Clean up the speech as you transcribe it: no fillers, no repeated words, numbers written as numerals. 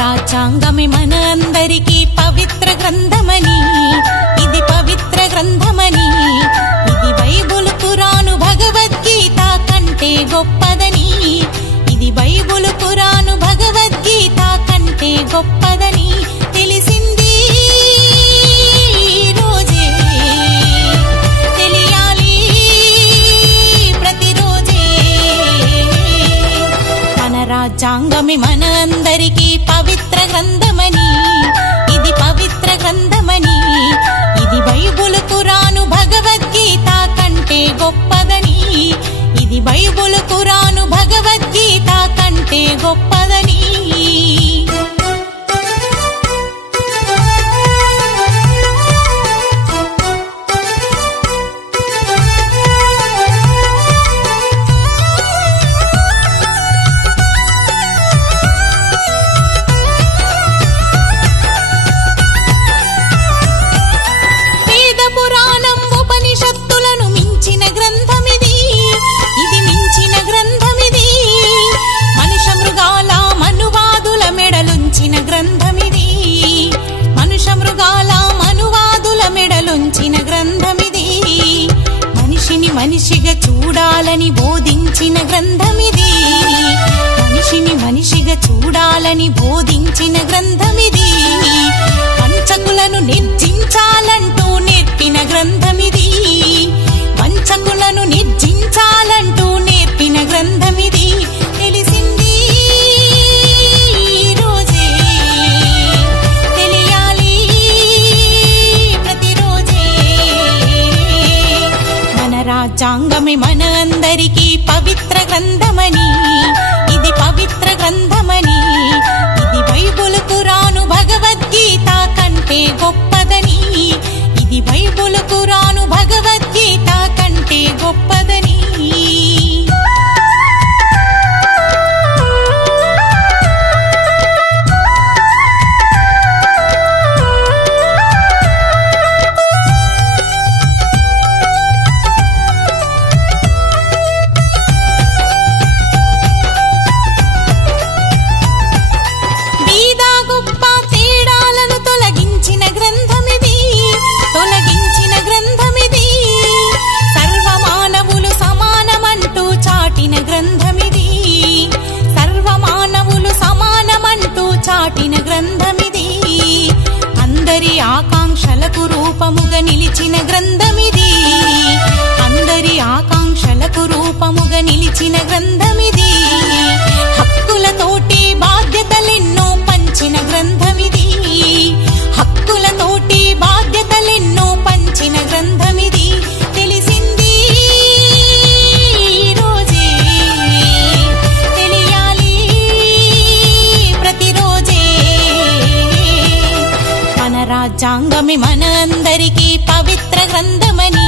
రాజ్యాంగమే మన అందరికీ పవిత్ర గ్రంథమని, ఇది పవిత్ర గ్రంథమని, ఇది బైబుల్ ఖురాను భగవద్గీత కంటే గొప్పదని, ఇది బైబుల్ ఖురాను భగవద్గీత కంటే గొప్పదని తెలిసింది రోజే, తెలియాలి ప్రతిరోజే. మన రాజ్యాంగమే మన అందరికీ పవిత్ర గ్రంథమని, ఇది పవిత్ర గ్రంథమని, ఇది బైబుల్ ఖురాను భగవద్గీత కంటే గొప్పదని, ఇది బైబుల్ ఖురాను భగవద్గీత కంటే గొప్పదని. మనిషిగా చూడాలని బోధించిన గ్రంథమిది, మనిషిని మనిషిగా చూడాలని బోధించిన గ్రంథమిది, వంచకులను నిర్జించాలంటూ నేర్పిన గ్రంథమిది, వంచకులను నిర్జించాలంటూ నేర్పిన గ్రంథమిది తెలిసింది రోజే, తెలియాలి ప్రతిరోజే. మన రాజ్యాంగమే మన అందరికీ పవిత్ర గ్రంథమని, ఇది పవిత్ర గ్రంథమని, ఇది బైబుల్ ఖురాను భగవద్గీత కంటే గొప్పదని, ఇది బైబుల్ ఖురాను భగవద్గీత కంటే గొప్పదని. అందరి ఆకాంక్షలకు రూపముగా నిలిచిన గ్రంథమిది, అందరి ఆకాంక్షలకు రూపముగా నిలిచిన గ్రంథమిది, హక్కులతోటి బాధ్యతలెన్నో పంచిన గ్రంథమిది, హక్కులతోటి బాధ్యతలెన్నో పంచిన గ్రంథమిది తెలిసింది రోజే, తెలియాలి ప్రతిరోజే. మన రాజ్యాంగమే మన అందరికీ పవిత్ర గ్రంథమని,